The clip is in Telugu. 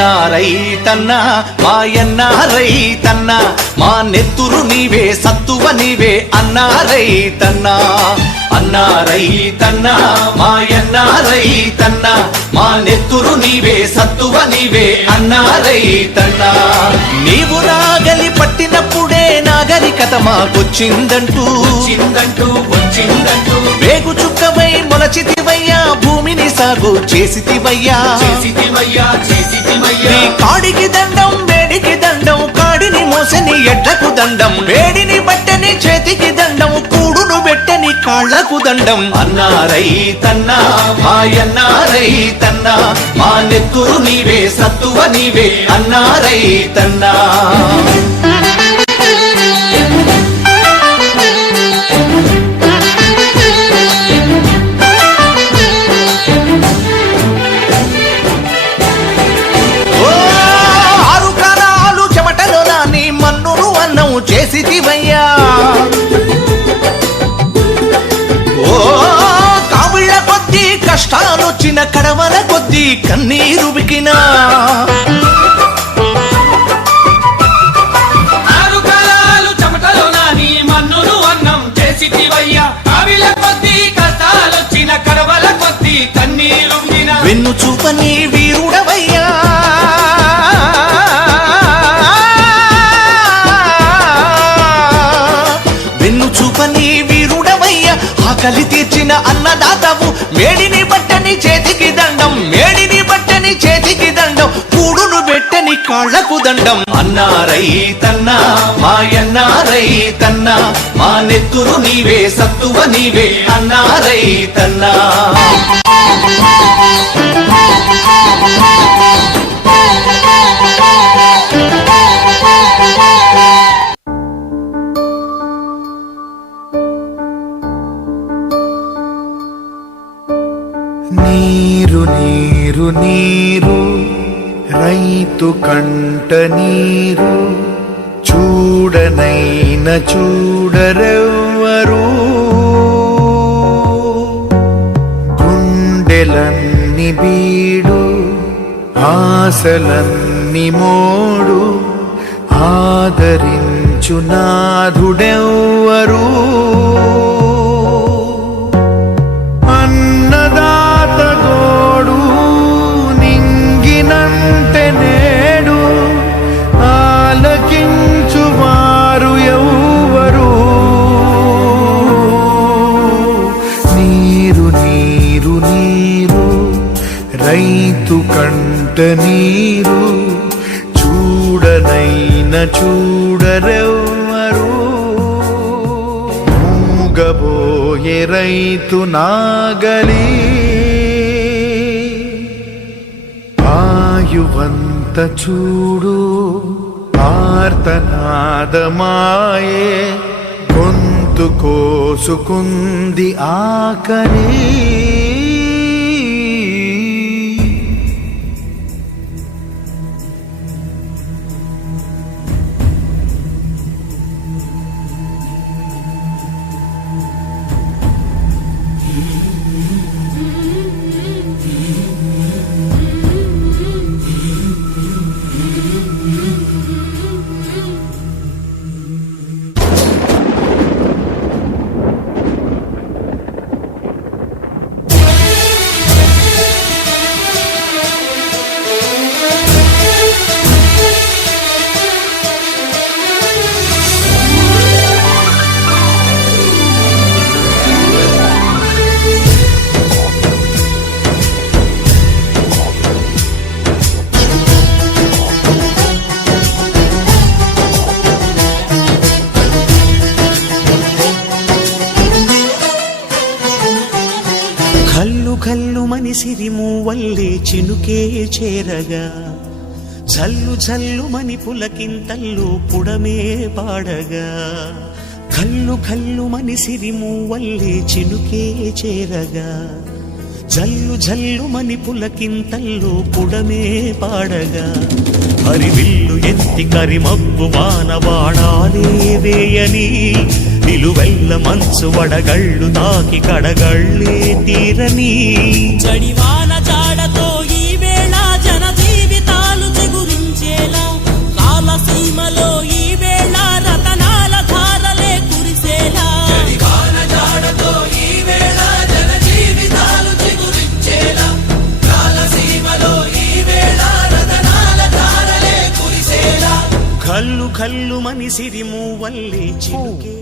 అన్నా రైతన్నా మాయన్నా రైతన్నా మా నెత్తురు నీవే సత్తువ నీవే అన్నా రైతన్నా అన్నా రైతన్నా మాయన్నా రైతన్నా మా నెత్తురు నీవే సత్తువ నీవే అన్నా రైతన్నా నీవు నాగలి పట్టినప్పుడే నాగరికత మాకొచ్చిందంటూ వచ్చిందంటూ వేగు చుక్కవై మొలచితివయ్యా భూమిని సాగు చేసితివయ్యా నీ కాడికి దండం వేడికి దండం కాడిని మోసని ఎడ్లకు దండం వేడిని బట్టని చేతికి దండం కూడును పెట్టని కాళ్లకు దండం అన్నా రైతన్నా మాయన్నా రైతన్నా మా నెత్తురు నీవే సత్తువ నీవే అన్నా రైతన్నా చేసితివయ్యా ఓ కావిళ్ళ కొద్దీ కష్టాలొచ్చిన కడవల కొద్దీ కన్నీరు బికినా చెమటలోనా నీ మన్నును అన్నం చేసితివయ్యా కావిళ్ళ కొద్దీ కష్టాలొచ్చిన కడవల కొద్దీ కన్నీరు బికినా వెన్ను చూపని వీరుడవయ్యా చూపని వీరుడవయ్యా ఆకలి తీర్చిన అన్నదాతవు మేడిని బట్టని చేతికి దండం మేడిని బట్టని చేతికి దండం కూడును పెట్టని కాళ్లకు దండం అన్నా రైతన్నా మాయన్నా రైతన్నా మా నెత్తురు నీవే సత్తువ నీవే అన్నా రైతన్నా నీరు నీరు నీరు రైతు కంట నీరు చూడనైన చూడరెవ్వరు గుండెలన్ని బీడు ఆశలన్ని మోడు ఆదరించు నాథుడెవ్వరు రైతు కంట నీరు చూడనైన చూడరెవ్వరు మూగబోయే రైతు నాగలి ఆయువంత చూడు ఆర్తనాదమాయే గొంతు కోసుకుంది ఆకలి సిరిమూవల్లే చినుకే చేరగా జల్లు జల్లుమని పులకింతల్లు పుడమే పాడగా కల్లు కల్లుమని సిరిమూవల్లే చినుకే చేరగా జల్లు జల్లుమని పులకింతల్లు పుడమే పాడగా హరివిల్లు ఎత్తి కరిమబ్బు వానవాడాలే వేయని నిలువెల్ల మంచు వడగళ్ళు తాకి కడగళ్ళే తీరని చడివాన జాడతో ఈ వేళ జన జీవితాలు కల్లు కల్లు మని సిరిము వల్లే చిలుకే